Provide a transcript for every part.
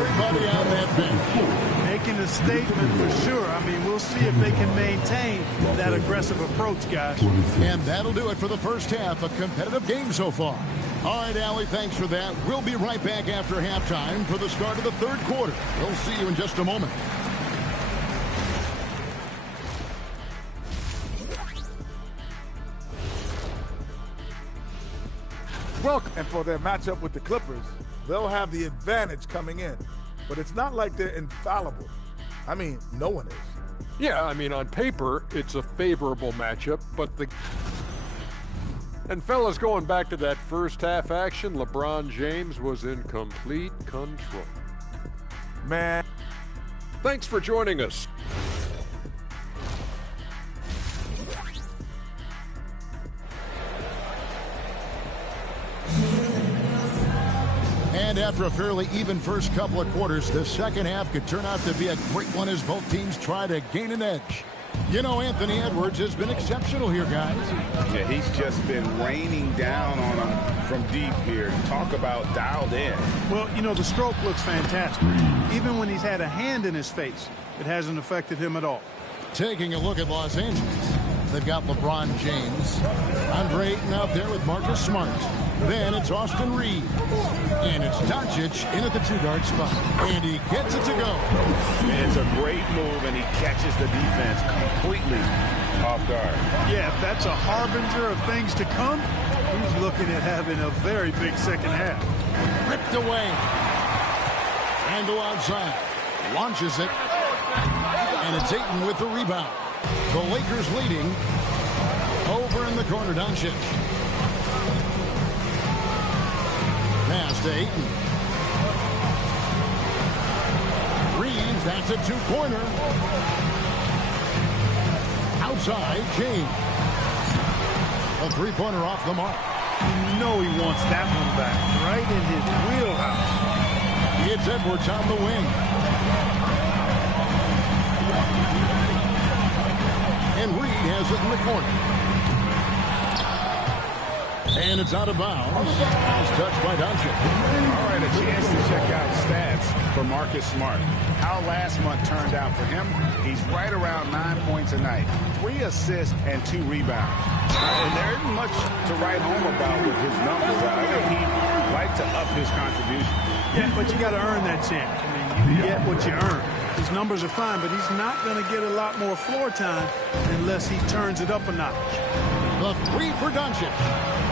everybody on that bench. Making a statement for sure. I mean, we'll see if they can maintain that aggressive approach, guys. And that'll do it for the first half. A competitive game so far. All right, Allie, thanks for that. We'll be right back after halftime for the start of the third quarter. We'll see you in just a moment. Welcome. And for their matchup with the Clippers, they'll have the advantage coming in. But it's not like they're infallible. I mean, no one is. Yeah, I mean, on paper, it's a favorable matchup, but And fellas, going back to that first half action, LeBron James was in complete control. Man. Thanks for joining us. And after a fairly even first couple of quarters, the second half could turn out to be a great one as both teams try to gain an edge. You know, Anthony Edwards has been exceptional here, guys. Yeah, he's just been raining down on them from deep here. Talk about dialed in. Well, you know, the stroke looks fantastic. Even when he's had a hand in his face, it hasn't affected him at all. Taking a look at Los Angeles, they've got LeBron James, Andre Ayton out there with Marcus Smart. Then it's Austin Reed. And it's Doncic in at the two-guard spot. And he gets it to go. And it's a great move, and he catches the defense completely off guard. Yeah, if that's a harbinger of things to come, he's looking at having a very big second half. Ripped away. Randle outside. Launches it. And it's Ayton with the rebound. The Lakers leading. Over in the corner, Doncic. Pass to Ayton. Reeves, that's a two-pointer. Outside, James. A three-pointer off the mark. You know he wants that one back, right in his wheelhouse. It's Edwards on the wing. And Reed has it in the corner. And it's out of bounds. It's touched by Doncic. All right, a chance to check out stats for Marcus Smart. How last month turned out for him, he's right around 9 points a night, 3 assists and 2 rebounds. And there isn't much to write home about with his numbers. I think he'd like to up his contribution. Yeah, but you got to earn that chance. I mean, you get what you earn. His numbers are fine, but he's not going to get a lot more floor time unless he turns it up a notch. The three for Doncic.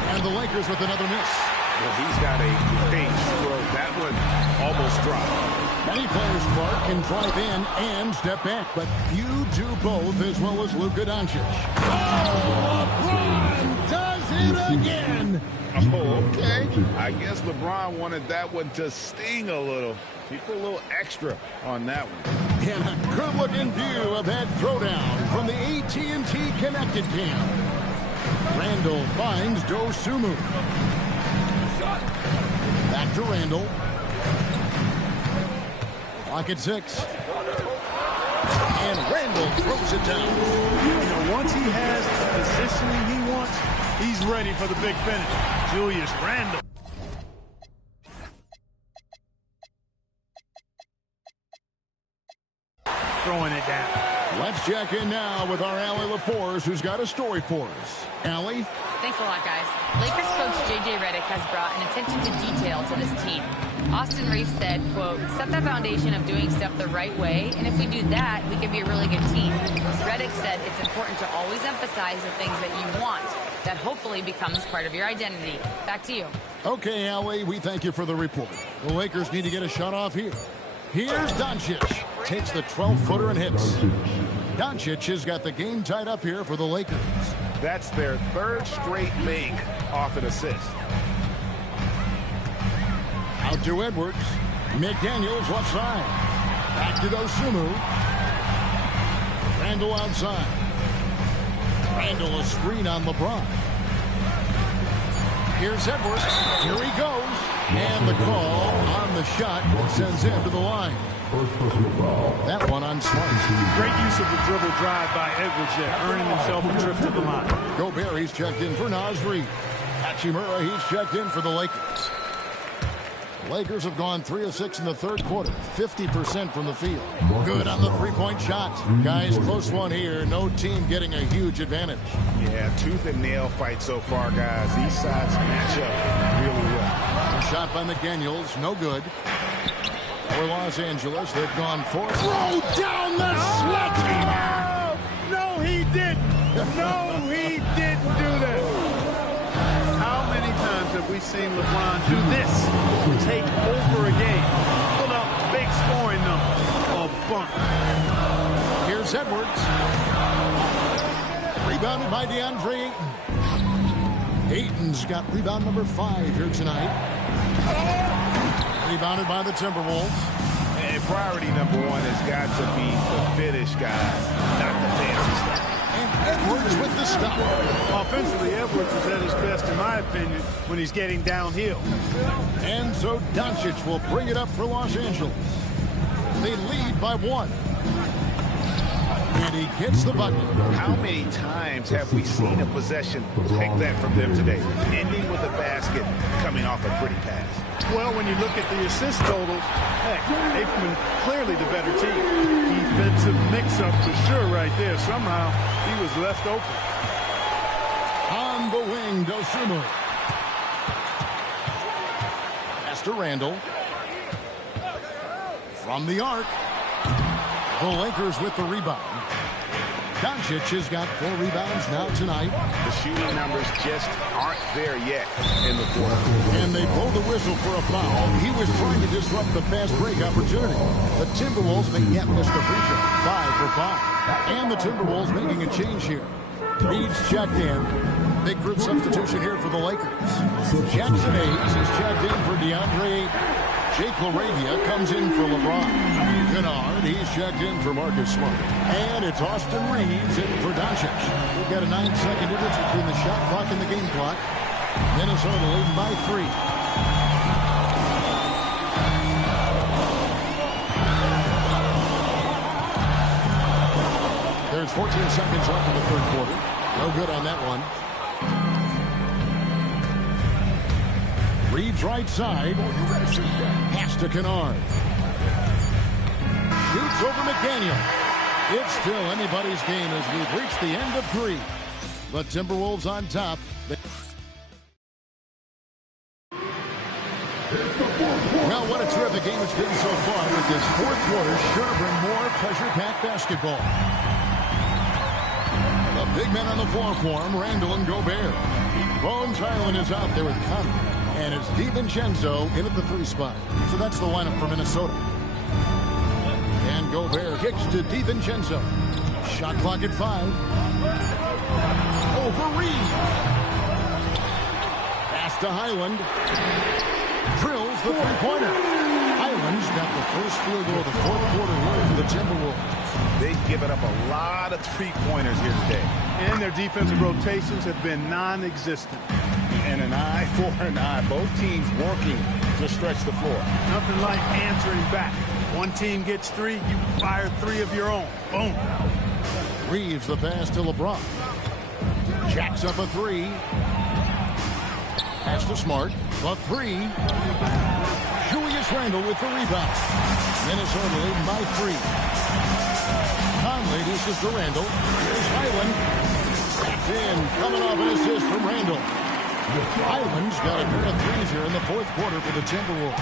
And the Lakers with another miss. Well, he's got a great stroke. That one almost dropped. Many players, Clark, can drive in and step back, but few do both as well as Luka Doncic. Oh, LeBron does it again. Oh, okay. I guess LeBron wanted that one to sting a little. He put a little extra on that one. And a good-looking view of that throwdown from the AT&T Connected Cam. Randle finds Dosunmu. Back to Randle. Clock at 6. And Randle throws it down. You know, once he has the positioning he wants, he's ready for the big finish. Julius Randle. Throwing it down. Let's check in now with our Allie LaForce, who's got a story for us. Allie? Thanks a lot, guys. Lakers coach J.J. Redick has brought an attention to detail to this team. Austin Reeves said, quote, set the foundation of doing stuff the right way, and if we do that, we can be a really good team. Redick said it's important to always emphasize the things that you want. That hopefully becomes part of your identity. Back to you. Okay, Allie, we thank you for the report. The Lakers need to get a shot off here. Here's Doncic. Takes the 12-footer and hits. Doncic has got the game tied up here for the Lakers. That's their third straight make off an assist. Out to Edwards. McDaniels left side. Back to Dosunmu. Randle outside. Randle a screen on LeBron. Here's Edwards. Here he goes. And the call on the shot sends him to the line. That one on Smart. Great use of the dribble drive by Edwards there, earning himself a trip to the line. Gobert, he's checked in for Naz Reid. Hachimura, he's checked in for the Lakers. Lakers have gone 3 of 6 in the third quarter, 50% from the field. Good on the three-point shot. Guys, close one here. No team getting a huge advantage. Yeah, tooth and nail fight so far, guys. These sides match up really well. A shot by McDaniels, no good. For Los Angeles, they've gone 4. Throw down the sledgehammer! No, he didn't. No, he didn't do that. How many times have we seen LeBron do this? Take over a game. Pull up big scoring number. A bunk. Here's Edwards. Rebounded by DeAndre Ayton. Ayton's got rebound number 5 here tonight. Rebounded by the Timberwolves. And priority number 1 has got to be the finish, guys, not the fancy stuff. And Edwards with the stop. Offensively, Edwards is at his best, in my opinion, when he's getting downhill. And so Doncic will bring it up for Los Angeles. They lead by 1. And he gets the bucket. How many times have we seen a possession like that from them today? Ending with a basket, coming off a pretty pass. Well, when you look at the assist totals, heck, they've been clearly the better team. Defensive mix-up for sure right there. Somehow, he was left open. On the wing, Dosunmu. Pass to Randall. From the arc. The Lakers with the rebound. Doncic has got 4 rebounds now tonight. The shooting numbers just aren't there yet in the quarter. And they blow the whistle for a foul. He was trying to disrupt the fast break opportunity. The Timberwolves may yet miss the free throw. 5 for 5. And the Timberwolves making a change here. Reed's checked in. Big group substitution here for the Lakers. Jackson Hayes is checked in for DeAndre. Jake LaRavia comes in for LeBron. Kennard, he's checked in for Marcus Smart. And it's Austin Reeves in for Doncic. We've got a 9-second difference between the shot clock and the game clock. Minnesota leading by 3. There's 14 seconds left in the third quarter. No good on that one. Reeves right side. Pass to Kennard. Shoots over McDaniel. It's still anybody's game as we've reached the end of 3. The Timberwolves on top. Well, what a terrific game it's been so far, with this fourth quarter sure to bring more pressure-packed basketball. The big men on the floor for him, Randall and Gobert. Bones Highland is out there with Conley. And it's DiVincenzo in at the 3 spot. So that's the lineup for Minnesota. And Gobert kicks to DiVincenzo. Shot clock at 5. Over Reed. Pass to Highland. Drills the 3-pointer. Highland's got the first field goal of the fourth quarter here for the Timberwolves. They've given up a lot of 3-pointers here today. And their defensive rotations have been non-existent. And an eye for an eye. Both teams working to stretch the floor. Nothing like answering back. One team gets 3, you fire 3 of your own. Boom. Reeves the pass to LeBron. Jacks up a 3. Pass to Smart. The 3. Julius Randle with the rebound. Minnesota leading by 3. Conley dishes to Randle. Here's Highland. Back in. Coming off an assist from Randle. Highland's got a pair of 3s here in the fourth quarter for the Timberwolves.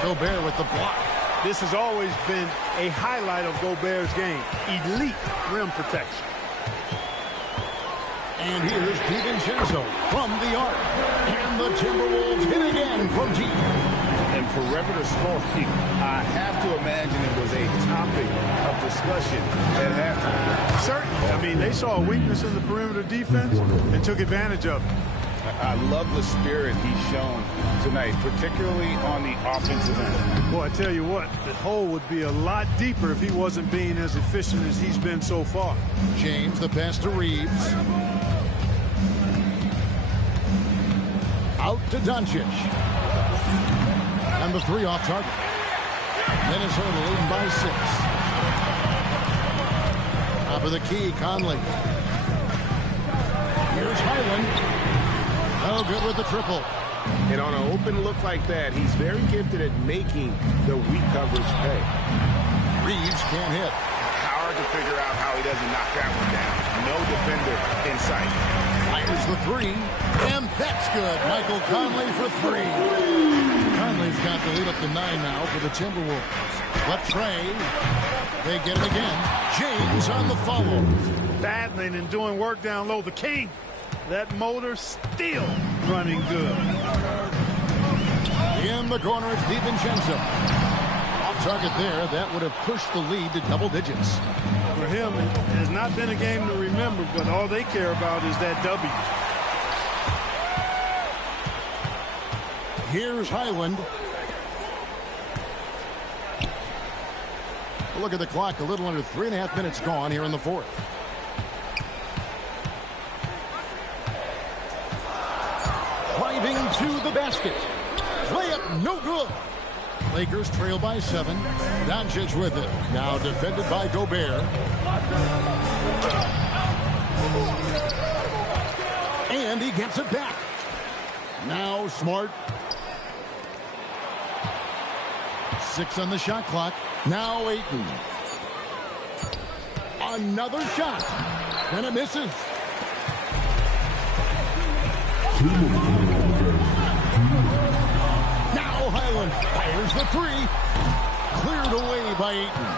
Gobert with the block. This has always been a highlight of Gobert's game. Elite rim protection. And here's DiVincenzo from the arc. And the Timberwolves hit again from deep. And perimeter scoring, I have to imagine it was a topic of discussion at halftime. Certainly. I mean, they saw a weakness in the perimeter defense and took advantage of it. I love the spirit he's shown tonight, particularly on the offensive end. Boy, I tell you what, the hole would be a lot deeper if he wasn't being as efficient as he's been so far. James, the pass to Reeves. Out to Doncic. And the 3 off target. Minnesota leading by 6. Top of the key, Conley. Here's Highland. Oh, good with the triple. And on an open look like that, he's very gifted at making the weak coverage pay. Reeves can't hit. Hard to figure out how he doesn't knock that one down. No defender in sight. Fires the three, and that's good. Michael Conley for three. Conley's got the lead up to 9 now for the Timberwolves. Trey, they get it again. James on the follow. Battling and doing work down low. The King, that motor still running good. In the corner, it's DiVincenzo. Off target there. That would have pushed the lead to double digits. For him, it has not been a game to remember, but all they care about is that W. Here's Highland. Look at the clock. A little under 3.5 minutes gone here in the fourth. Driving to the basket. Layup, no good. Lakers trail by 7. Doncic with it. Now defended by Gobert. And he gets it back. Now Smart. 6 on the shot clock. Now Ayton. Another shot. And it misses. Now Highland fires the three. Cleared away by Ayton.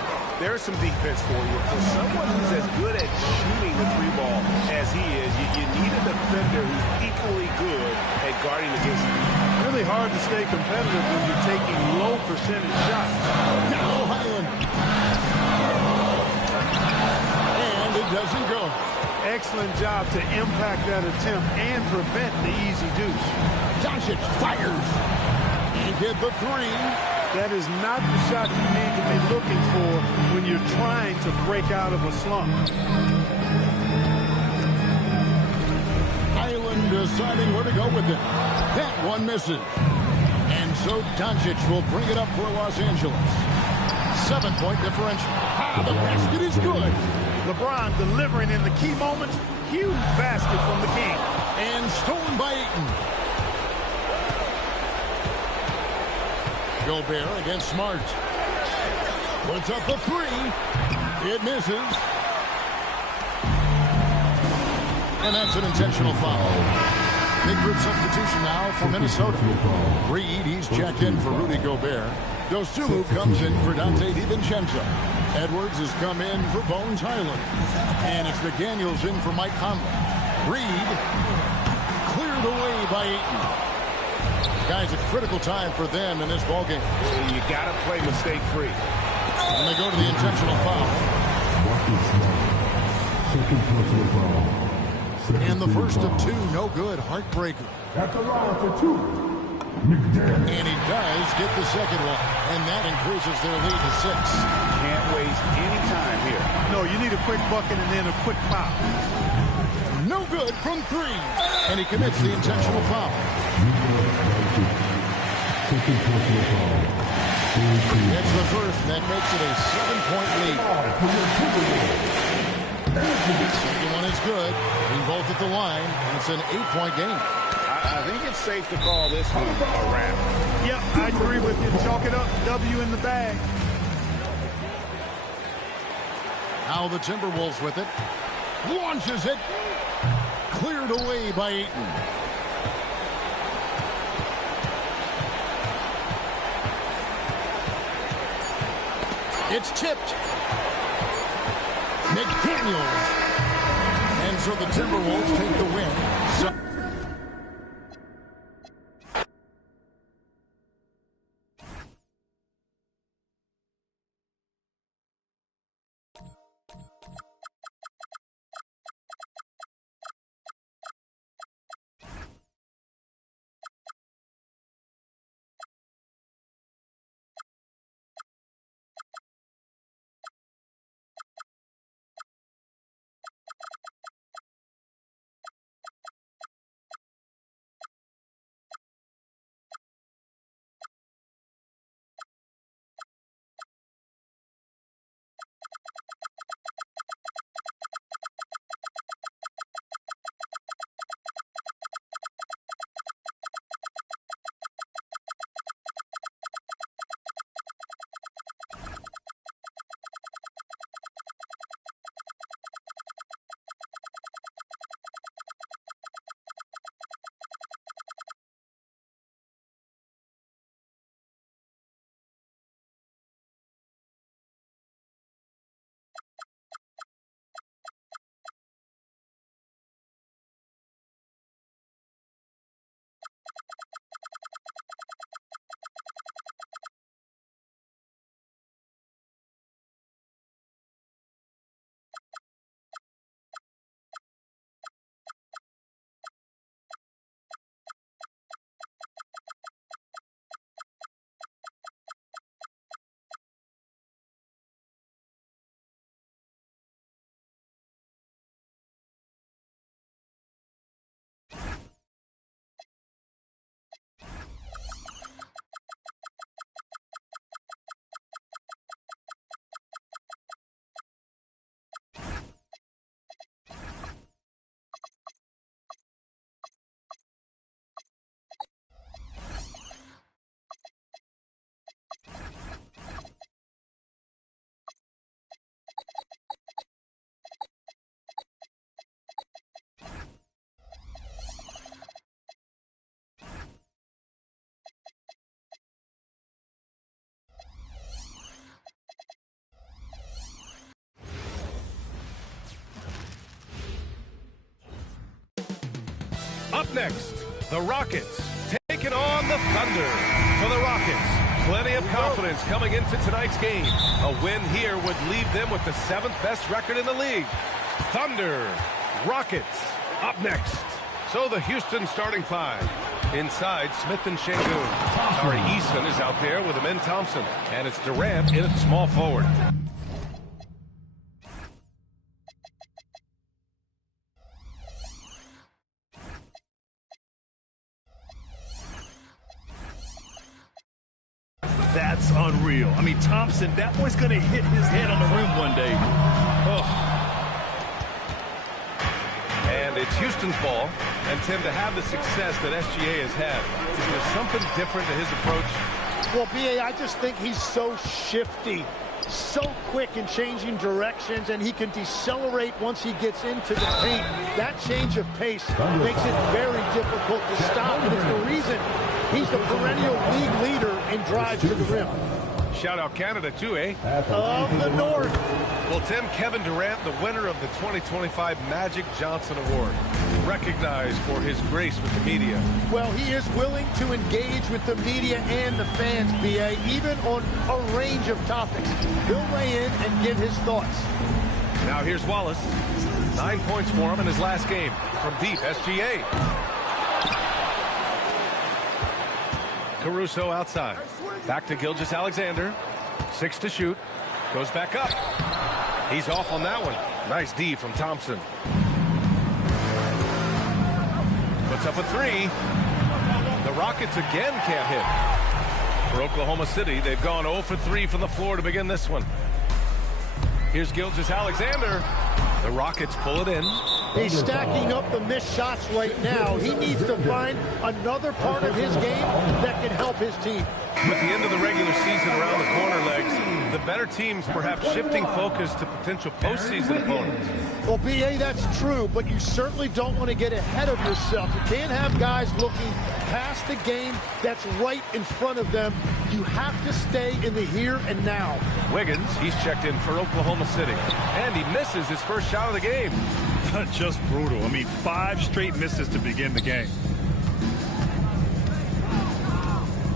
There's some defense for you. For someone who's as good at shooting the three ball as he is, you need a defender who's equally good at guarding against him. Really hard to stay competitive when you're taking low percentage shots. Now Highland. And it doesn't go. Excellent job to impact that attempt and prevent the easy deuce. Doncic fires. He did the three. That is not the shot you need to be looking for when you're trying to break out of a slump. Highland deciding where to go with it. That one misses. And so Doncic will bring it up for Los Angeles. 7-point differential. The basket is good. LeBron delivering in the key moments. Huge basket from the King. And stolen by Ayton. Gobert against Smart. Puts up the three. It misses. And that's an intentional foul. Big group substitution now for Minnesota. Reed, he's checked in for Rudy Gobert. Dosunmu comes in for Donte DiVincenzo. Edwards has come in for Bones Highland. And it's McDaniels in for Mike Conley. Reed cleared away by Ayton. Guys, a critical time for them in this ballgame. You got to play mistake-free. And they go to the intentional foul. And the first of 2, no good. Heartbreaker. At the line for 2, McDaniel. And he does get the second one. And that increases their lead to 6. Can't waste any time here. No, you need a quick bucket and then a quick foul. No good from 3. And he commits the intentional foul. Second personal foul. It's the first, and that makes it a 7-point lead. Second one is good. In both at the line, and it's an 8-point game. I think it's safe to call this one a wrap. Yep, I agree with you. Chalk it up. W in the bag. Now the Timberwolves with it. Launches it. Cleared away by Ayton. It's tipped. McDaniels. And so the Timberwolves take the win. So next, the Rockets taking on the Thunder. For the Rockets, plenty of confidence coming into tonight's game. A win here would leave them with the 7th best record in the league. Thunder, Rockets, up next. So the Houston starting 5. Inside, Smith and Şengün. Tari Eason is out there with Amen Thompson. And it's Durant in at small forward. That's unreal. I mean, Thompson, that boy's going to hit his head on the rim one day. Oh. And it's Houston's ball. And, Tim, to have the success that SGA has had, is there something different to his approach? Well, B.A., I just think he's so shifty, so quick in changing directions, and he can decelerate once he gets into the paint. That change of pace makes it very difficult to stop, and it's the reason he's the perennial league leader in drives to the rim. Shout out Canada, too, eh? Of the North. Well, Tim, Kevin Durant, the winner of the 2025 Magic Johnson Award, recognized for his grace with the media. Well, he is willing to engage with the media and the fans, B.A., even on a range of topics. He'll weigh in and give his thoughts. Now here's Wallace. 9 points for him in his last game from deep, SGA. Caruso outside. Back to Gilgeous-Alexander. 6 to shoot. Goes back up. He's off on that one. Nice D from Thompson. Puts up a 3. The Rockets again can't hit. For Oklahoma City, they've gone 0 for 3 from the floor to begin this one. Here's Gilgeous-Alexander. The Rockets pull it in. He's stacking up the missed shots right now. He needs to find another part of his game that can help his team. With the end of the regular season around the corner, Legs, the better teams perhaps shifting focus to potential postseason opponents. Well, B.A., that's true, but you certainly don't want to get ahead of yourself. You can't have guys looking past the game that's right in front of them. You have to stay in the here and now. Wiggins, he's checked in for Oklahoma City, and he misses his first shot of the game. Just brutal. I mean, 5 straight misses to begin the game.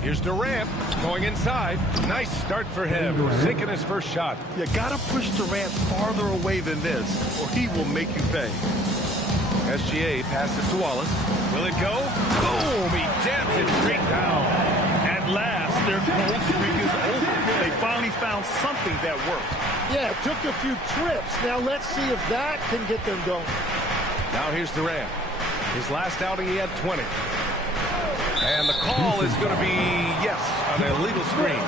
Here's Durant going inside. Nice start for him. Sinking his first shot. You got to push Durant farther away than this, or he will make you pay. SGA passes to Wallace. Will it go? Boom! He jams it straight down. At last, their cold streak is over. They finally found something that worked. Yeah, it took a few trips. Now let's see if that can get them going. Now here's Durant. His last outing, he had 20. And the call is going to be, yes, an illegal screen.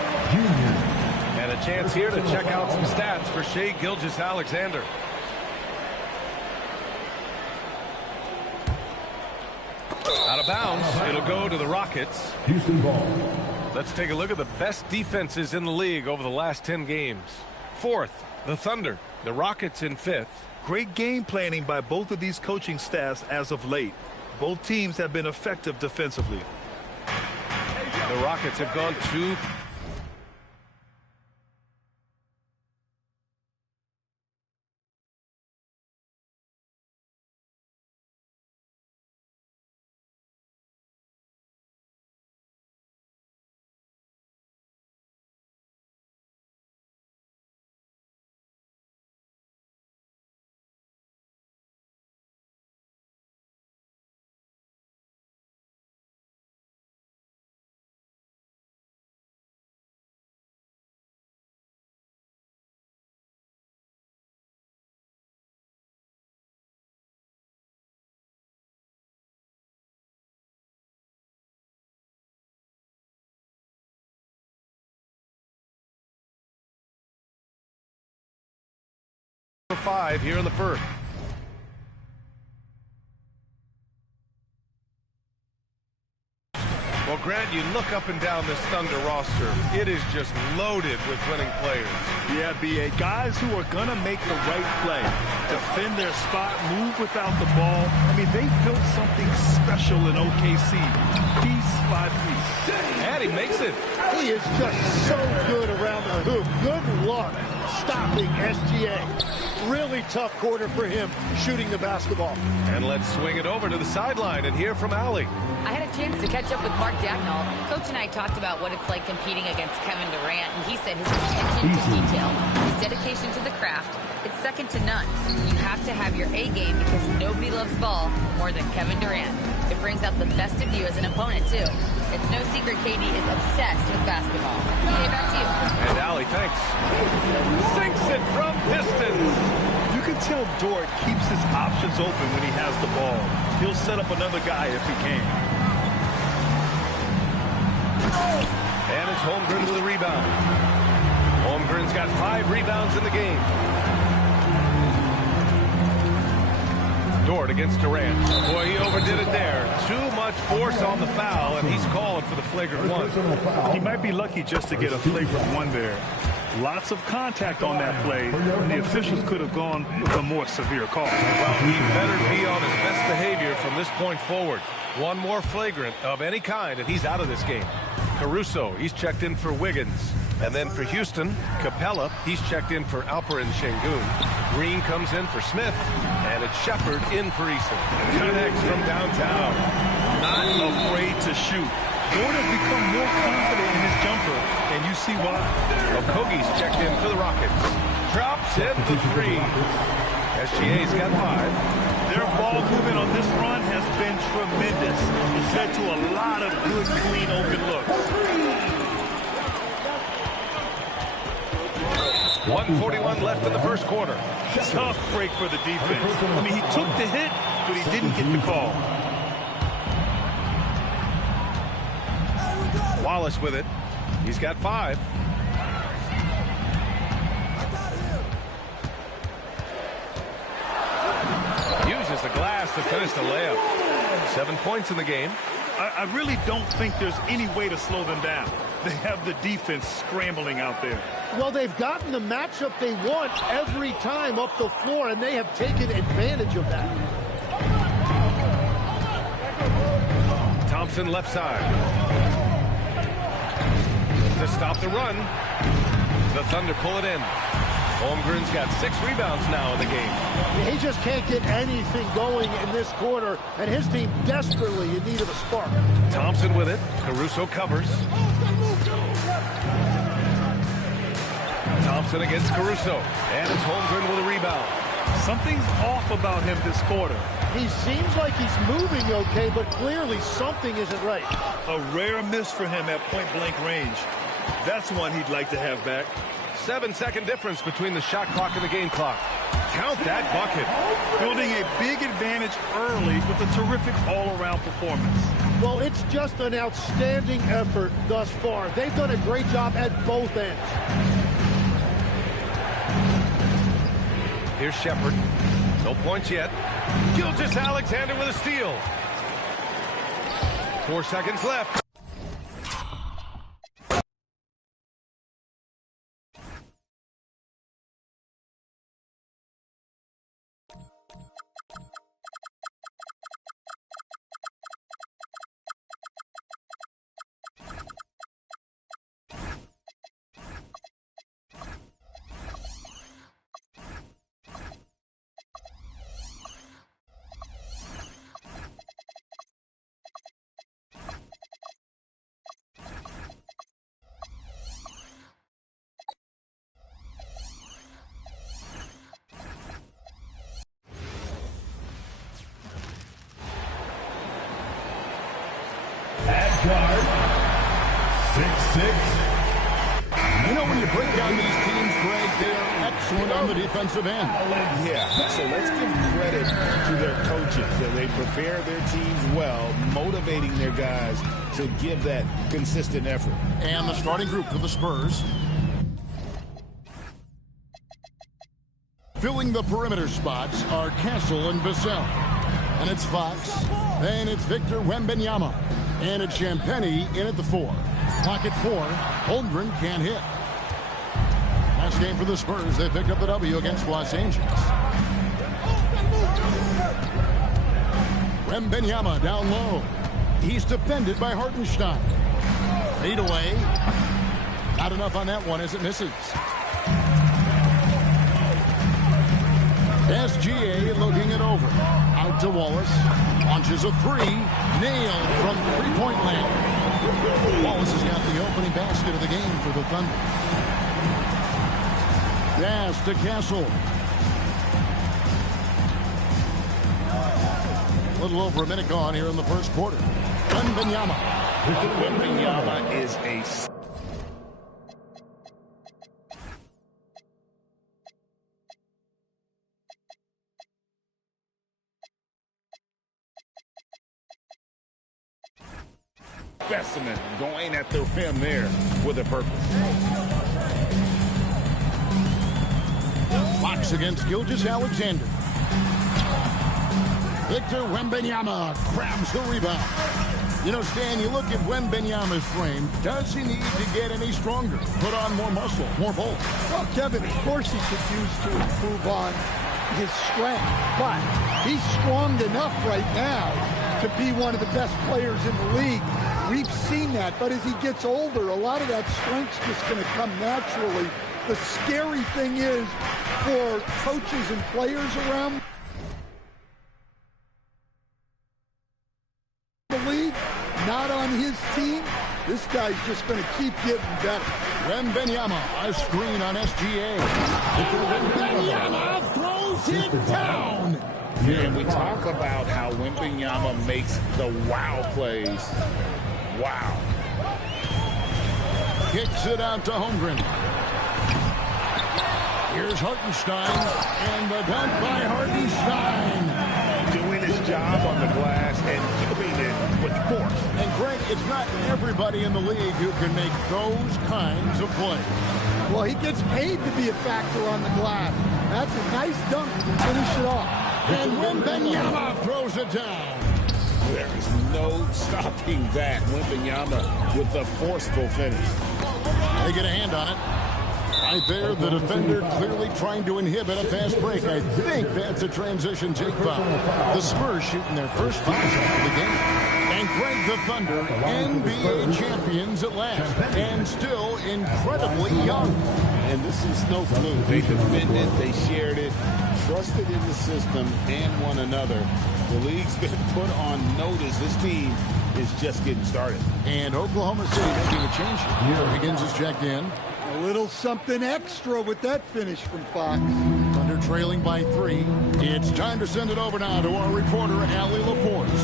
And a chance here to check out some stats for Shai Gilgeous-Alexander. Out of bounds, it'll go to the Rockets. Houston ball. Let's take a look at the best defenses in the league over the last 10 games. 4th, the Thunder. The Rockets in 5th. Great game planning by both of these coaching staffs as of late. Both teams have been effective defensively. The Rockets have gone 2. For 5 here in the first. Well, Grant, you look up and down this Thunder roster. It is just loaded with winning players. Yeah, B.A. Guys who are going to make the right play, defend their spot, move without the ball. I mean, they've built something special in OKC, piece by piece. And he makes it. He is just so good around the hoop. Good luck stopping SGA. Really tough quarter for him shooting the basketball. And let's swing it over to the sideline and hear from Allie. I had a chance to catch up with Mark Dagnall. Coach and I talked about what it's like competing against Kevin Durant, and he said his attention to detail, his dedication to the craft, it's second to none. You have to have your A game because nobody loves ball more than Kevin Durant. It brings out the best of you as an opponent, too. It's no secret KD is obsessed with basketball. Okay, back to you. And Allie, thanks. Sinks it from distance. You can tell Dort keeps his options open when he has the ball. He'll set up another guy if he can. And it's Holmgren with a rebound. Holmgren's got 5 rebounds in the game. Dort against Durant. Boy, he overdid it there. Too much force on the foul, and he's calling for the flagrant one. He might be lucky just to get a flagrant one there. Lots of contact on that play. The officials could have gone with a more severe call. Well, he better be on his best behavior from this point forward. One more flagrant of any kind, and he's out of this game. Caruso, he's checked in for Wiggins. And then for Houston, Capella, he's checked in for Alperen Şengün. Green comes in for Smith, and it's Shepard in for Eason. Connects from downtown. Not afraid to shoot. Dort has become more confident in his jumper, and you see why. Okogie's checked in for the Rockets. Drops in the 3. SGA's got 5. Their ball movement on this run has been tremendous. It's led to a lot of good, clean, open looks. 1:41 left in the first quarter. Tough break for the defense. I mean, he took the hit, but he didn't get the call. Wallace with it. He's got 5. Uses the glass to finish the layup. 7 points in the game. I really don't think there's any way to slow them down. They have the defense scrambling out there. Well, they've gotten the matchup they want every time up the floor, and they have taken advantage of that. Thompson left side. To stop the run. The Thunder pull it in. Holmgren's got 6 rebounds now in the game. He just can't get anything going in this quarter, and his team desperately in need of a spark. Thompson with it. Caruso covers. Thompson against Caruso. And it's Holmgren with a rebound. Something's off about him this quarter. He seems like he's moving okay, but clearly something isn't right. A rare miss for him at point-blank range. That's one he'd like to have back. 7-second difference between the shot clock and the game clock. Count that bucket. Building a big advantage early with a terrific all-around performance. Well, it's just an outstanding effort thus far. They've done a great job at both ends. Here's Shepard. No points yet. Gilgeous-Alexander with a steal. 4 seconds left. Guard, 6'6". You know, when you break down these teams, Greg, they're excellent on the defensive end. Yeah, so let's give credit to their coaches. They prepare their teams well, motivating their guys to give that consistent effort. And the starting group for the Spurs. Filling the perimeter spots are Castle and Vassell. And it's Fox. Then it's Victor Wembanyama. And it's Champagnie in at the 4. Clock at 4. Holmgren can't hit. Last game for the Spurs. They picked up the W against Los Angeles. Wembanyama down low. He's defended by Hartenstein. Fade away. Not enough on that one as it misses. SGA looking it over. Out to Wallace. Launches a three. Nailed from three-point land. Wallace has got the opening basket of the game for the Thunder. Pass to Castle. A little over a minute gone here in the first quarter. Wembanyama. Wembanyama is a specimen going at the rim there with a purpose. Fox against Gilgeous-Alexander. Victor Wembanyama grabs the rebound. You know, Stan, you look at Wembanyama's frame. Does he need to get any stronger? Put on more muscle, more bulk? Well, Kevin, of course he could use to improve on his strength, but he's strong enough right now to be one of the best players in the league. We've seen that, but as he gets older, a lot of that strength's just going to come naturally. The scary thing is for coaches and players around the league, not on his team, this guy's just going to keep getting better. Wembanyama, a screen on SGA. Wembanyama throws it down. And we talk about how Wembanyama makes the wow plays. Wow. Kicks it out to Holmgren. Here's Hartenstein, and the dunk by Hartenstein. Doing his job on the glass and doing it with force. And Greg, it's not everybody in the league who can make those kinds of plays. Well, he gets paid to be a factor on the glass. That's a nice dunk to finish it off. And Wembanyama throws it down. There is no stopping that. Wembanyama with the forceful finish. They get a hand on it. Right there, the defender clearly trying to inhibit a fast break. I think that's a transition take foul. The Spurs shooting their first foul shot of the game. And Greg, the Thunder, NBA champions at last. And still incredibly young. And this is no fluke. They defended, they shared it, trusted in the system and one another. The league's been put on notice. This team is just getting started. And Oklahoma City making a change here. Higgins is checked in. A little something extra with that finish from Fox. Thunder trailing by 3. It's time to send it over now to our reporter, Allie LaForce.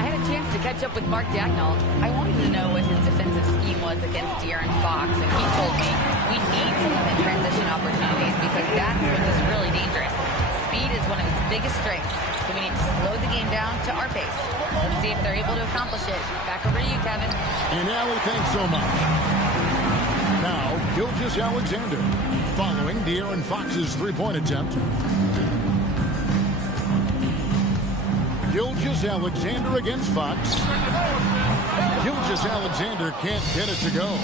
I had a chance to catch up with Mark Dagnall. I wanted to know what his defensive scheme was against De'Aaron Fox, and he told me we need to limit transition opportunities because that's when he's really dangerous. Speed is one of his biggest strengths, so we need to slow the game down to our pace. Let's see if they're able to accomplish it. Back over to you, Kevin. And Allie, thanks so much. Now, Gilgeous-Alexander following De'Aaron Fox's three-point attempt. Gilgeous-Alexander against Fox. Gilgeous-Alexander can't get it to go.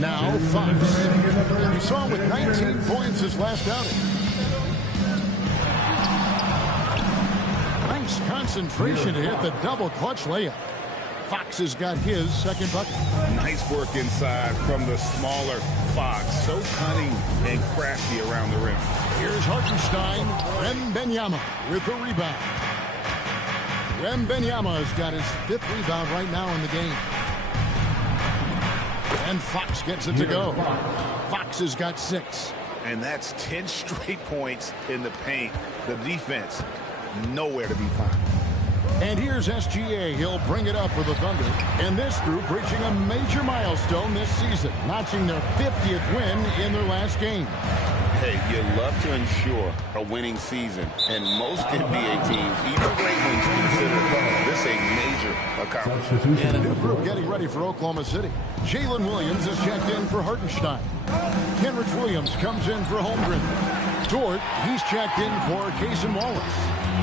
Now, Fox. We saw him with 19 points his last outing. Nice concentration to hit the double clutch layup. Fox has got his second bucket. Nice work inside from the smaller Fox. So cunning and crafty around the rim. Here's Hartenstein. Wembanyama with the rebound. Wembanyama has got his 5th rebound right now in the game. And Fox gets it to go. Fox has got 6. And that's 10 straight points in the paint. The defense, nowhere to be found. And here's SGA. He'll bring it up for the Thunder. And this group reaching a major milestone this season, notching their 50th win in their last game. Hey, you love to ensure a winning season. And most NBA teams, even great ones, consider this a major accomplishment. And a new group getting ready for Oklahoma City. Jalen Williams is checked in for Hartenstein. Kenrich Williams comes in for Holmgren. Dort, he's checked in for Cason Wallace.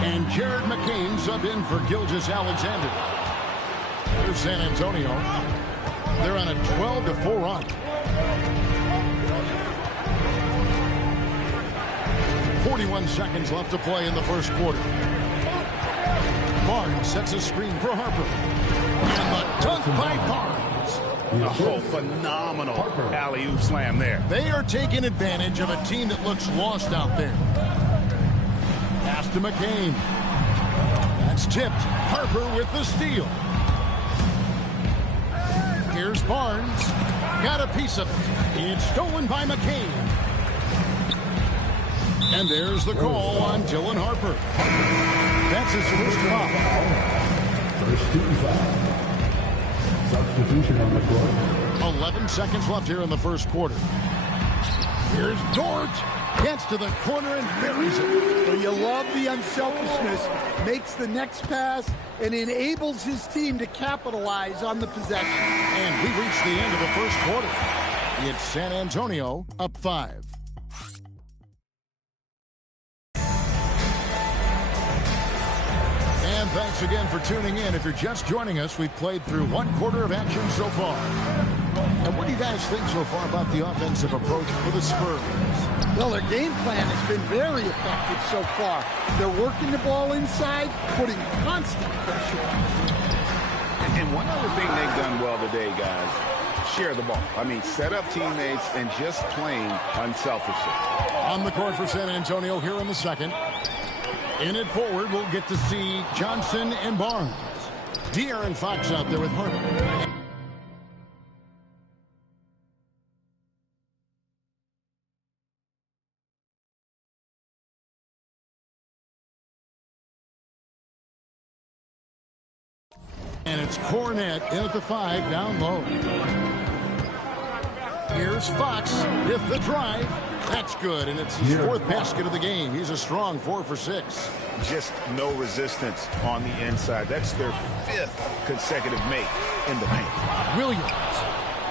And Jared McCain subbed in for Gilgeous-Alexander. Here's San Antonio. They're on a 12-4 run. 41 seconds left to play in the first quarter. Barnes sets a screen for Harper. And the dunk by Barnes. Oh, phenomenal alley-oop slam there. They are taking advantage of a team that looks lost out there. Pass to McCain. That's tipped. Harper with the steal. Here's Barnes. Got a piece of it. It's stolen by McCain. And there's the call on Dylan Harper. That's his first foul. First team foul. Substitution on the court. 11 seconds left here in the first quarter. Here's Dort. Gets to the corner and buries it. Well, you love the unselfishness. Makes the next pass and enables his team to capitalize on the possession. And we reach the end of the first quarter. It's San Antonio up 5. And thanks again for tuning in. If you're just joining us, we've played through one quarter of action so far. And what do you guys think so far about the offensive approach for the Spurs? Well, their game plan has been very effective so far. They're working the ball inside, putting constant pressure on it. And one other thing they've done well today, guys, share the ball. I mean, set up teammates and just playing unselfishly. On the court for San Antonio here in the second. In it forward, we'll get to see Johnson and Barnes. De'Aaron Fox out there with Harper. And it's Cornette in at the 5, down low. Here's Fox with the drive. That's good, and it's his fourth basket of the game. He's a strong 4 for 6. Just no resistance on the inside. That's their 5th consecutive make in the paint. Williams.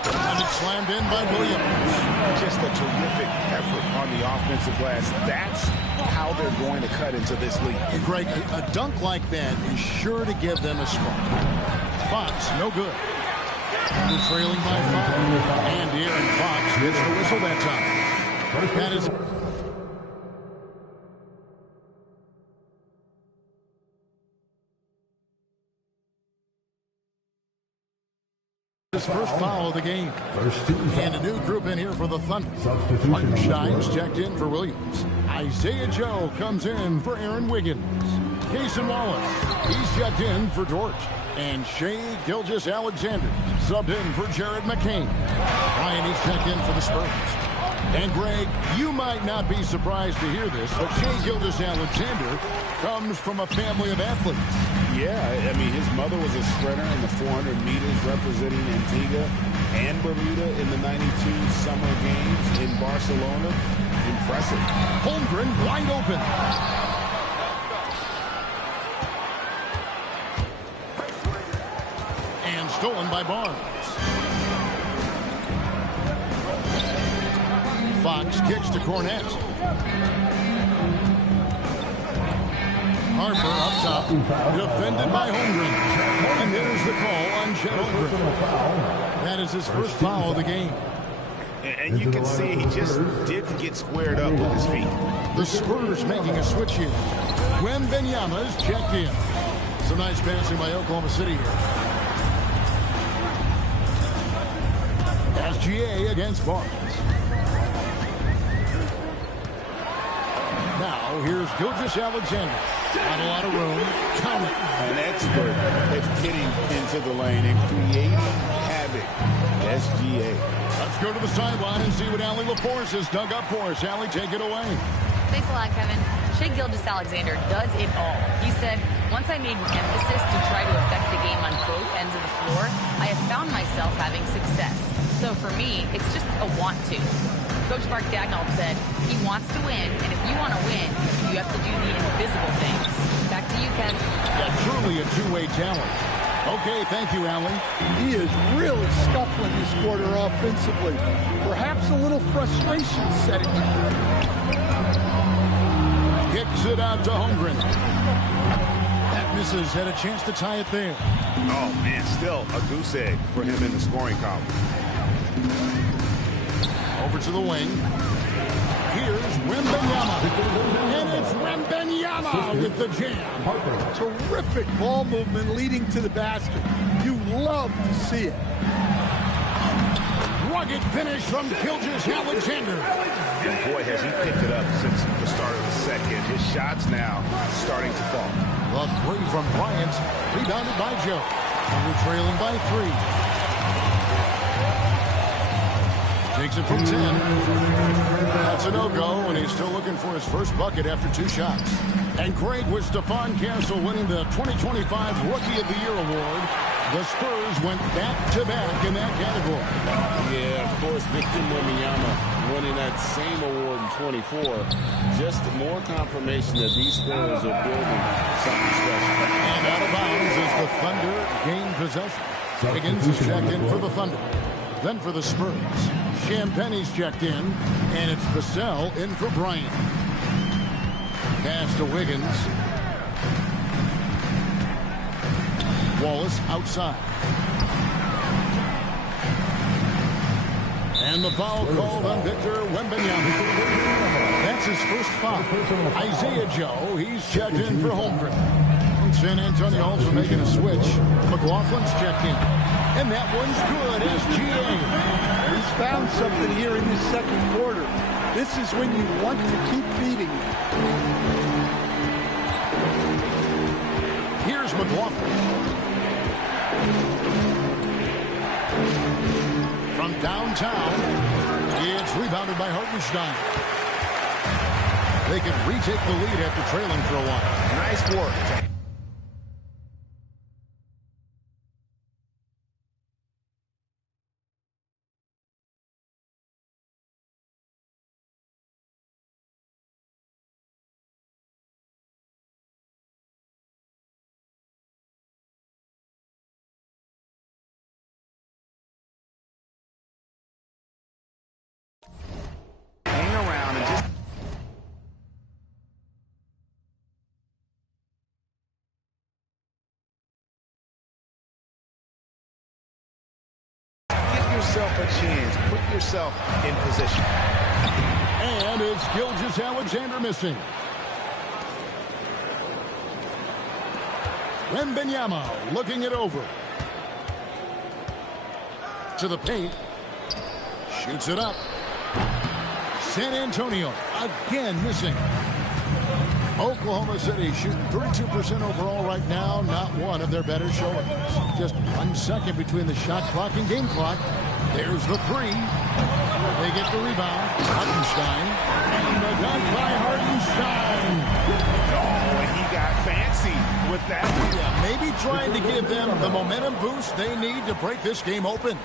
And it's slammed in by Williams. Just a terrific effort on the offensive glass. That's how they're going to cut into this league. And Greg, a dunk like that is sure to give them a spark. Fox, no good. And they're trailing by 5. And De'Aaron Fox gets the whistle that time. That is his first foul of the game. And a new group in here for the Thunder. Hartenstein's checked in for Williams. Isaiah Joe comes in for Aaron Wiggins. Cason Wallace, he's checked in for Dort. And Shai Gilgeous-Alexander subbed in for Jared McCain. Ryan, he's checked in for the Spurs. And Greg, you might not be surprised to hear this, but Shai Gilgeous-Alexander comes from a family of athletes. Yeah, I mean, his mother was a sprinter in the 400 meters representing Antigua and Bermuda in the 92 Summer Games in Barcelona. Impressive. Holmgren wide open. And stolen by Barnes. Fox kicks to Cornette. Harper up top, defended by Holmgren. And there's the call on Chet Holmgren. That is his first foul of the game. And you can see he just didn't get squared up with his feet. The Spurs making a switch here. Wembanyama's checked in. Some nice passing by Oklahoma City here. SGA against Barnes. Now, here's Gilgeous-Alexander. Not a lot of room. Count it. An expert at getting into the lane and creating havoc. SGA. Let's go to the sideline and see what Allie LaForce has dug up for us. Allie, take it away. Thanks a lot, Kevin. Shai Gilgeous-Alexander does it all. He said, once I made an emphasis to try to affect the game on both ends of the floor, I have found myself having success. So for me, it's just a want to. Coach Mark Daigneault said, he wants to win, and if you want to win, you have to do the invisible things. Back to you, Ken. Yeah, truly a two-way talent. Okay, thank you, Allie. He is really scuffling this quarter offensively. Perhaps a little frustration setting in. Kicks it out to Holmgren. That misses, had a chance to tie it there. Oh, man, still a goose egg for him in the scoring column. Over to the wing. Here's Wembanyama. And it's Wembanyama with the jam. Terrific ball movement leading to the basket. You love to see it. Rugged finish from Gilgeous-Alexander. And boy, has he picked it up since the start of the second. His shots now starting to fall. The three from Bryant, rebounded by Joe. And we're trailing by 3. Takes it from 10. That's a no-go, and he's still looking for his first bucket after 2 shots. And great with Stephon Castle winning the 2025 Rookie of the Year award. The Spurs went back-to-back in that category. Yeah, of course, Victor Wembanyama winning that same award in 24. Just more confirmation that these Spurs are building something special. And out of bounds as the Thunder gain possession. Higgins is checked in for the Thunder. Then for the Spurs, Champagne's checked in, and it's Vassell in for Bryant. Pass to Wiggins. Wallace outside. And the foul called on Victor Wembanyama. That's his first foul. Isaiah Joe, he's checked in for Holmgren. And San Antonio also making a switch. McLaughlin's checked in. And that one's good, SGA. He's found something here in this second quarter. This is when you want to keep feeding it. Here's McLaughlin. From downtown, it's rebounded by Hartenstein. They can retake the lead after trailing for a while. Nice work. Yourself a chance. Put yourself in position. And it's Gilgeous-Alexander missing. Wembanyama looking it over. To the paint. Shoots it up. San Antonio again missing. Oklahoma City shooting 32% overall right now. Not one of their better showings. Just 1 second between the shot clock and game clock. There's the 3. They get the rebound. Hartenstein. And the dunk by Hartenstein. Oh, and he got fancy with that. Yeah, maybe trying to give them the momentum boost they need to break this game open.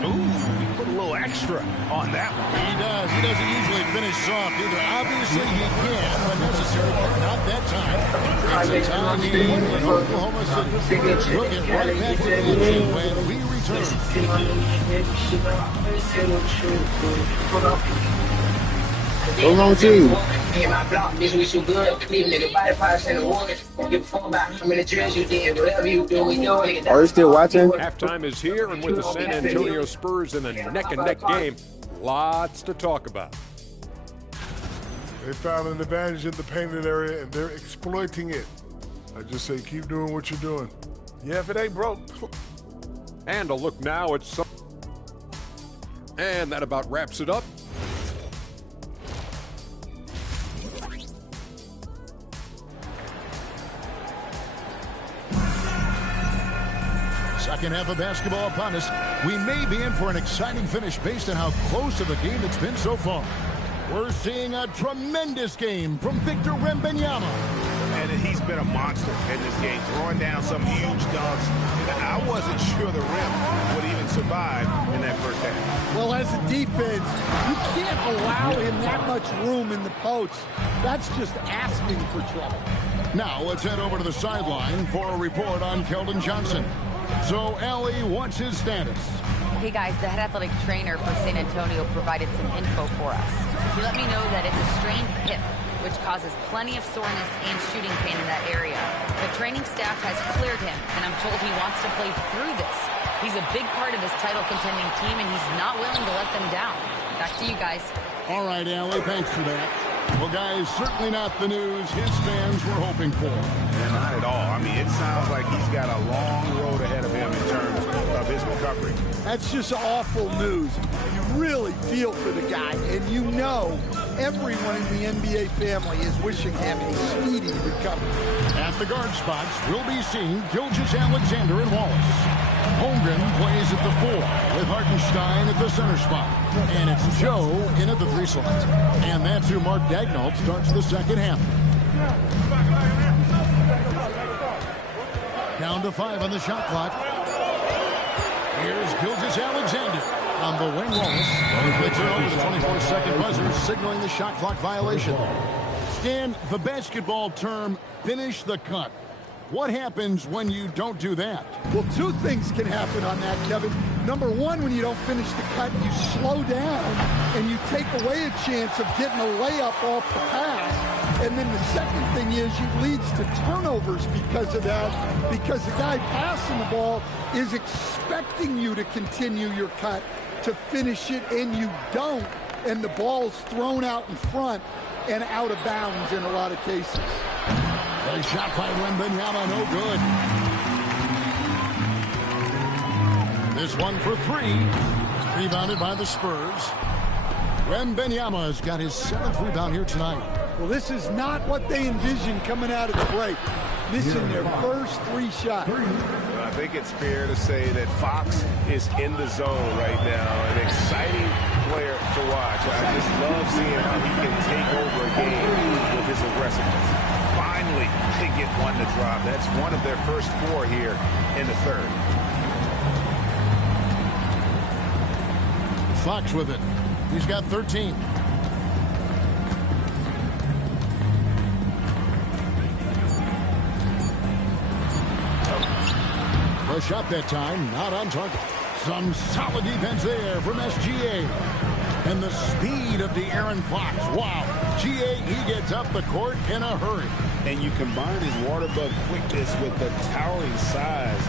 Ooh, he put a little extra on that one. He does. He doesn't usually finish soft either. Obviously, he can when necessary, but not that time. It's a tie game in Oklahoma City. We'll get right back to the action when we return. What's wrong with you? Me and my block, bitch, we so good. Leave nigga body parts in the water. Give a fuck about how many drills you did. Whatever you do, we do it. Are you still watching? Halftime is here, and with the San Antonio Spurs in a neck-and-neck game, lots to talk about. They found an advantage in the painted area, and they're exploiting it. I just say keep doing what you're doing. Yeah, if it ain't broke. And a look now at some. And that about wraps it up. Second half of basketball upon us. We may be in for an exciting finish based on how close to the game it's been so far. We're seeing a tremendous game from Victor Wembanyama. And he's been a monster in this game, throwing down some huge dunks. I wasn't sure the rim would even survive in that first half. Well, as a defense, you can't allow him that much room in the post. That's just asking for trouble. Now let's head over to the sideline for a report on Keldon Johnson. So, Allie, what's his status? Hey guys, the head athletic trainer for San Antonio provided some info for us. He let me know that it's a strained hip, which causes plenty of soreness and shooting pain in that area. The training staff has cleared him, and I'm told he wants to play through this. He's a big part of this title-contending team, and he's not willing to let them down. Back to you guys. All right, Allie, thanks for that. Well, guys, certainly not the news his fans were hoping for. Yeah, not at all. I mean, it sounds like he's got a long road ahead of him in terms of his recovery. That's just awful news. You really feel for the guy, and you know everyone in the NBA family is wishing him a speedy recovery. At the guard spots, we'll be seeing Gilgeous-Alexander and Wallace. Holmgren plays at the 4 with Hartenstein at the center spot. And it's Joe in at the 3 slot. And that's who Mark Daigneault starts the second half. Down to 5 on the shot clock. Here's Gilgeous-Alexander on the wing. Wallace. They turn over the 24-second buzzer, signaling the shot clock violation. Stan, the basketball term, finish the cut. What happens when you don't do that? Well, 2 things can happen on that, Kevin. Number 1, when you don't finish the cut, you slow down and you take away a chance of getting a layup off the pass. And then the second thing is it leads to turnovers because of that, because the guy passing the ball is expecting you to continue your cut, to finish it, and you don't, and the ball's thrown out in front and out of bounds in a lot of cases. A shot by Wembanyama, no good. This one for 3. Rebounded by the Spurs. Wembanyama has got his 7th rebound here tonight. Well, this is not what they envisioned coming out of the break. Missing their first 3 shots. I think it's fair to say that Fox is in the zone right now. An exciting player to watch. I just love seeing how he can take over a game with his aggressiveness. Finally, they get one to drop. That's one of their first 4 here in the 3rd. Fox with it. He's got 13. A shot that time, not on target. Some solid defense there from SGA. And the speed of De'Aaron Fox. Wow. GA, he gets up the court in a hurry. And you combine his water bug quickness with the towering size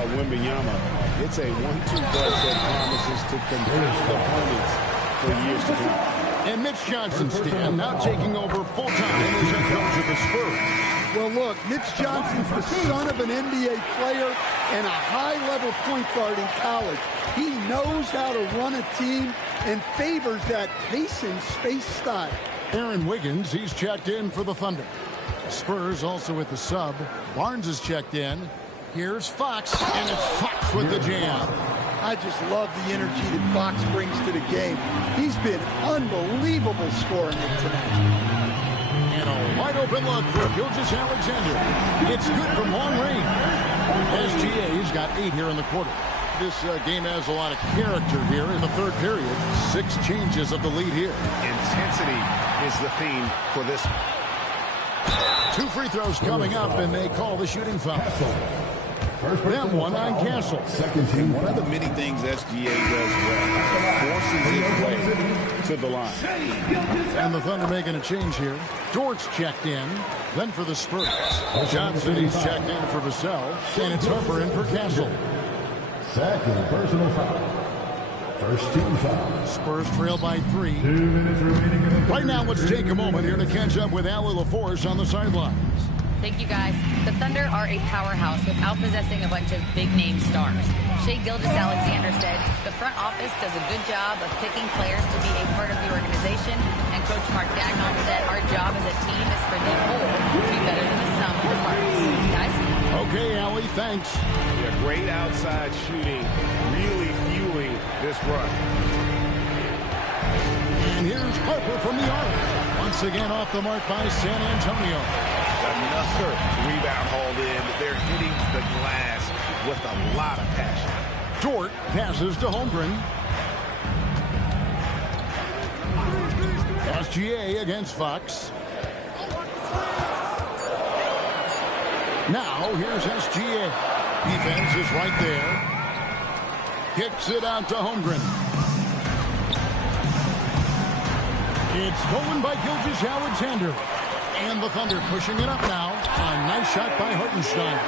of Wembanyama. It's a 1-2 punch that promises to confuse opponents for years to come. And Mitch Johnson, Stan, now taking over full-time as head coach of the Spurs. Well, look, Mitch Johnson's the son of an NBA player and a high-level point guard in college. He knows how to run a team and favors that pace and space style. Aaron Wiggins, he's checked in for the Thunder. The Spurs also with the sub. Barnes is checked in. Here's Fox, and it's Fox with the jam. I just love the energy that Fox brings to the game. He's been unbelievable scoring it tonight. And a wide-open look for Gilgeous-Alexander. It's good from long range. SGA's got 8 here in the quarter. This game has a lot of character here in the 3rd period. 6 changes of the lead here. Intensity is the theme for this. 2 free throws coming up, and they call the shooting foul. Them one on Castle. And one of the many things SGA does well, forces his way to the line. And the Thunder making a change here. Dort's checked in. Then for the Spurs, Johnson, he's checked in for Vassell. And it's Harper in for Castle. Second personal foul. First team foul. Spurs trail by 3. 2 minutes remaining in the right now, let's take a moment here to catch up with Allie LaForce on the sidelines. Thank you, guys. The Thunder are a powerhouse without possessing a bunch of big-name stars. Shai Gilgeous-Alexander said, the front office does a good job of picking players to be a part of the organization, and Coach Mark Daigneault said, our job as a team is for the whole to be better than the sum of the parts. Guys? Okay, Allie, thanks. Yeah, great outside shooting, really fueling this run. And here's Harper from the arc. Once again off the mark by San Antonio. Another rebound hauled in. They're hitting the glass with a lot of passion. Dort passes to Holmgren. SGA against Fox. Now here's SGA. Defense is right there. Kicks it out to Holmgren. It's stolen by Gilgeous-Alexander. And the Thunder pushing it up now. A nice shot by Hartenstein.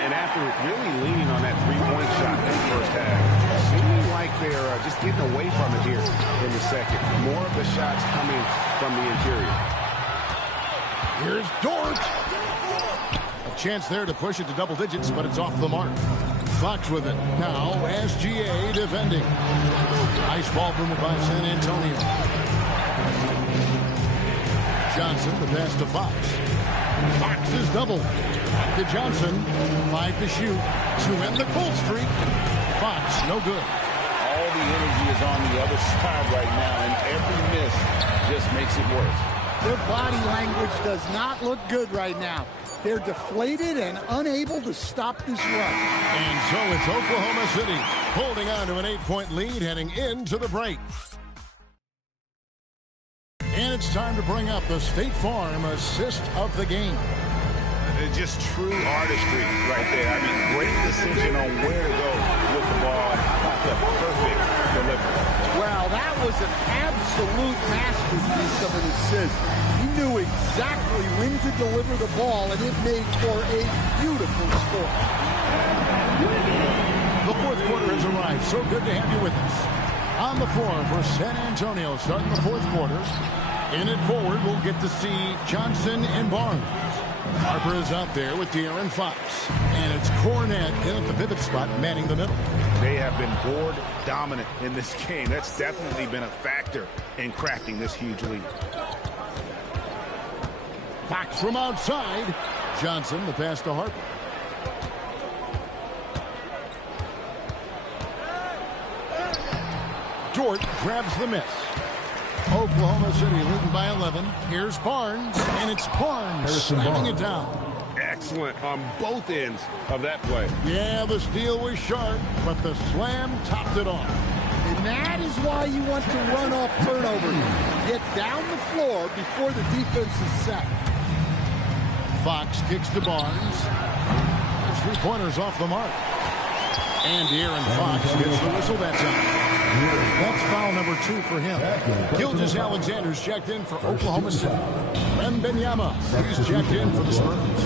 And after really leaning on that three-point shot in the first half, seeming like they're just getting away from it here in the second. More of the shots coming from the interior. Here's Dort. A chance there to push it to double digits, but it's off the mark. Fox with it. Now SGA defending. Nice ball movement by San Antonio. Johnson, the pass to Fox. Fox is double. To Johnson. 5 to shoot. To end the cold streak. Fox, no good. All the energy is on the other side right now, and every miss just makes it worse. Their body language does not look good right now. They're deflated and unable to stop this run. And so it's Oklahoma City holding on to an 8-point lead heading into the break. And it's time to bring up the State Farm assist of the game. Just true artistry right there. I mean, great decision on where to go with the ball. How about the perfect delivery? Well, that was an absolute masterpiece of an assist. He knew exactly when to deliver the ball, and it made for a beautiful score. The fourth quarter has arrived. So good to have you with us. On the floor for San Antonio starting the fourth quarter. In it forward, we'll get to see Johnson and Barnes. Harper is out there with De'Aaron Fox. And it's Cornette in at the pivot spot, manning the middle. They have been board dominant in this game. That's definitely been a factor in crafting this huge lead. Fox from outside. Johnson, the pass to Harper. Dort grabs the miss. Oklahoma City leading by 11. Here's Barnes, and it's Barnes slamming it down. Excellent on both ends of that play. Yeah, the steal was sharp, but the slam topped it off. And that is why you want to run off turnovers. Get down the floor before the defense is set. Fox kicks to Barnes. His three-pointers off the mark. And De'Aaron Fox gets the whistle that time. That's foul number 2 for him. Gilgeous-Alexander's checked in for Oklahoma City. Wembanyama, he's checked in for the Spurs.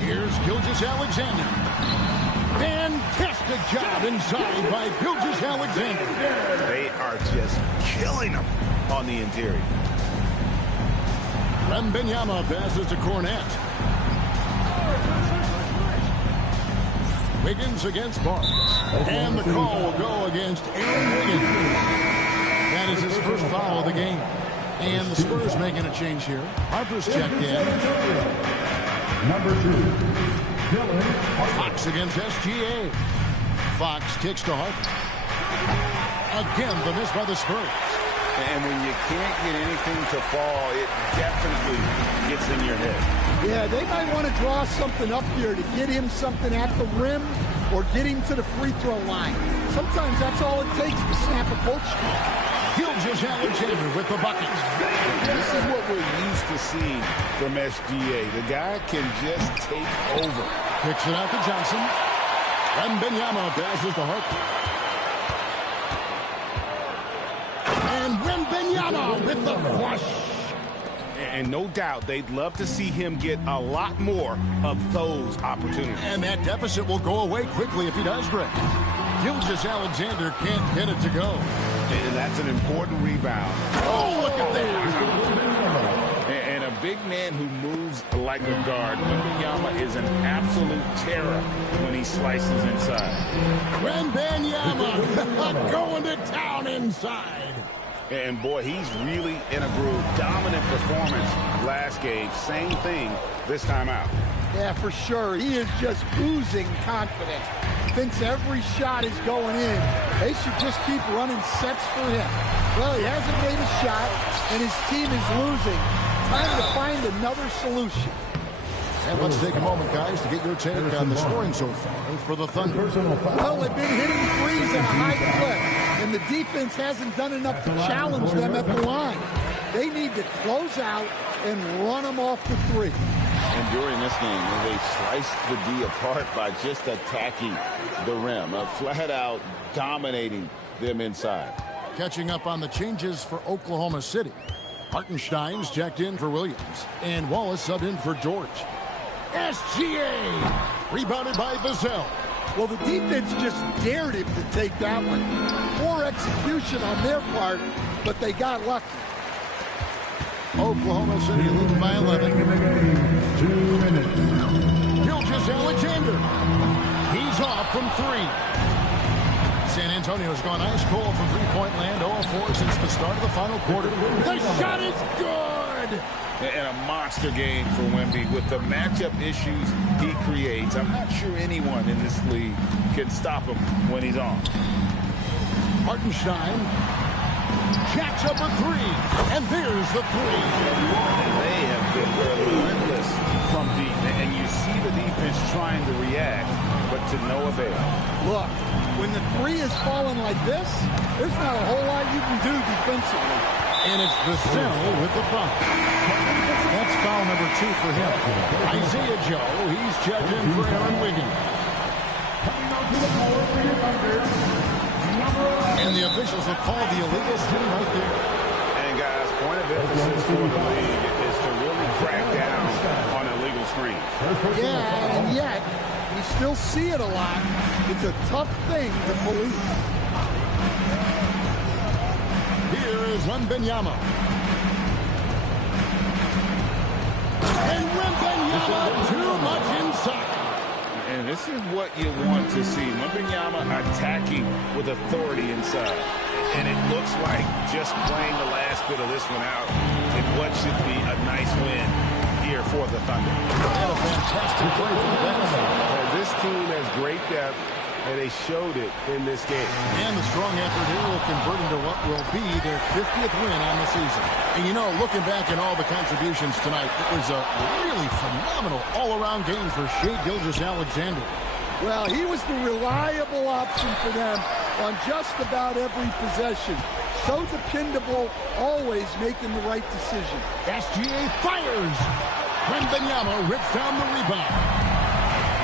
Here's Gilgeous-Alexander. Fantastic job inside by Gilgeous-Alexander. They are just killing them on the interior. Wembanyama passes to Cornette. Wiggins against Barnes. And the call will go against Aaron Wiggins. That is his first foul of the game. And the Spurs making a change here. Harper's checked in. Number 2, Dylan Fox against SGA. Fox kicks to Harper. Again, the miss by the Spurs. And when you can't get anything to fall, it definitely gets in your head. Yeah, they might want to draw something up here to get him something at the rim or get him to the free throw line. Sometimes that's all it takes to snap a coach. Gilgeous-Alexander with the bucket. This is what we're used to seeing from SGA. The guy can just take over. Kicks it out to Johnson. Wembanyama passes to Harper. And Wembanyama with the flush. And no doubt they'd love to see him get a lot more of those opportunities. And that deficit will go away quickly if he does, Greg. Gilgeous-Alexander can't get it to go. And that's an important rebound. Oh, look at that. And a big man who moves like a guard. Wembanyama is an absolute terror when he slices inside. Wembanyama going to town inside. And boy, he's really in a groove. Dominant performance last game. Same thing this time out. Yeah, for sure. He is just oozing confidence. Thinks every shot is going in. They should just keep running sets for him. Well, he hasn't made a shot, and his team is losing. Time to find another solution. And let's take a moment, guys, to get your take on the scoring so far for the Thunder. Well, they've been hitting threes at a high clip, and the defense hasn't done enough to challenge them at the line. They need to close out and run them off the three. And during this game, they sliced the D apart by just attacking the rim, flat out dominating them inside. Catching up on the changes for Oklahoma City. Hartenstein's checked in for Williams, and Wallace subbed in for George. SGA rebounded by Vassell. Well, the defense just dared him to take that one. Poor execution on their part, but they got lucky. Oklahoma City leading by 11. 2 minutes. Gilgeous-Alexander. He's off from 3. San Antonio's gone ice cold from three-point land, 0-4 since the start of the final quarter. The shot is good! And a monster game for Wemby with the matchup issues he creates. I'm not sure anyone in this league can stop him when he's on. Hartenstein jacks up a 3, and there's the 3. And they have been relentless from deep, and you see the defense trying to react, but to no avail. Look, when the 3 is falling like this, there's not a whole lot you can do defensively. And it's Vassell with the foul. That's foul number 2 for him. Isaiah Joe, he's judging for Aaron Wiggins. And the officials have called the illegal steal right there. And guys, point of emphasis for the league is to really crack down on illegal screens. Yeah, and yet, we still see it a lot. It's a tough thing to police. Here is Wembanyama. And Wembanyama too much inside. And this is what you want to see. Wembanyama attacking with authority inside. And it looks like just playing the last bit of this one out in what should be a nice win here for the Thunder. And a fantastic play for the bench. This team has great depth, and they showed it in this game. And the strong effort here will convert into what will be their 50th win on the season. And you know, looking back at all the contributions tonight, it was a really phenomenal all-around game for Shai Gilgeous-Alexander. Well, he was the reliable option for them on just about every possession. So dependable, always making the right decision. SGA fires. Wembanyama rips down the rebound.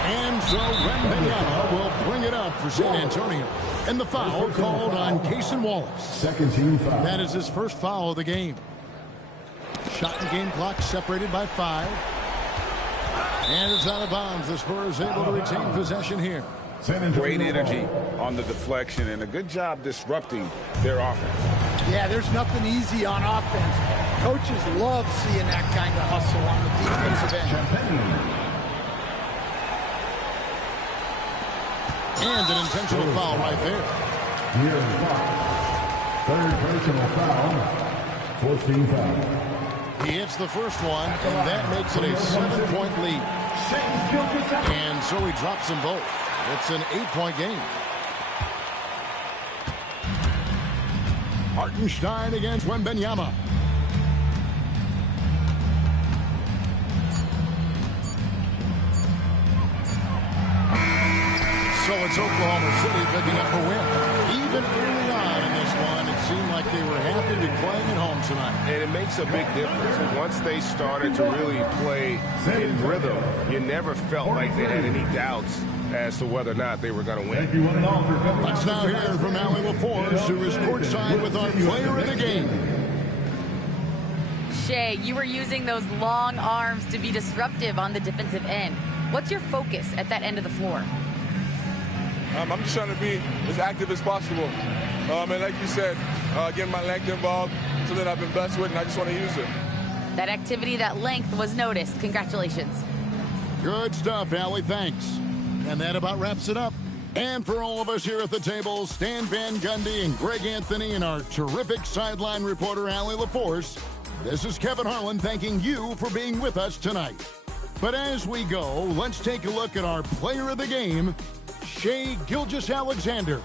And so Wembanyama will bring it up for San Antonio. And the foul called on Cason Wallace. Second team foul. That is his first foul of the game. Shot and game clock separated by 5. And it's out of bounds. The Spurs able to retain possession here. Great energy on the deflection and a good job disrupting their offense. Yeah, there's nothing easy on offense. Coaches love seeing that kind of hustle on the defensive end. And an intentional foul right there. Here in foul. Third personal foul. 14 foul. He hits the first one, and that makes it a 7-point lead. And so he drops them both. It's an 8-point game. Hartenstein against Wembanyama. So it's Oklahoma City picking up a win. Even early on in this one, it seemed like they were happy to be playing at home tonight. And it makes a big difference. Once they started to really play in rhythm, you never felt like they had any doubts as to whether or not they were going to win. Let's now hear from Allie LaForce, who is courtside with our player of the game. Shai, you were using those long arms to be disruptive on the defensive end. What's your focus at that end of the floor? I'm just trying to be as active as possible. And like you said, getting my length involved, something I've been blessed with, and I just want to use it. That activity, that length was noticed. Congratulations. Good stuff, Allie. Thanks. And that about wraps it up. And for all of us here at the table, Stan Van Gundy and Greg Anthony and our terrific sideline reporter, Allie LaForce, this is Kevin Harlan thanking you for being with us tonight. But as we go, let's take a look at our player of the game, Shai Gilgeous-Alexander.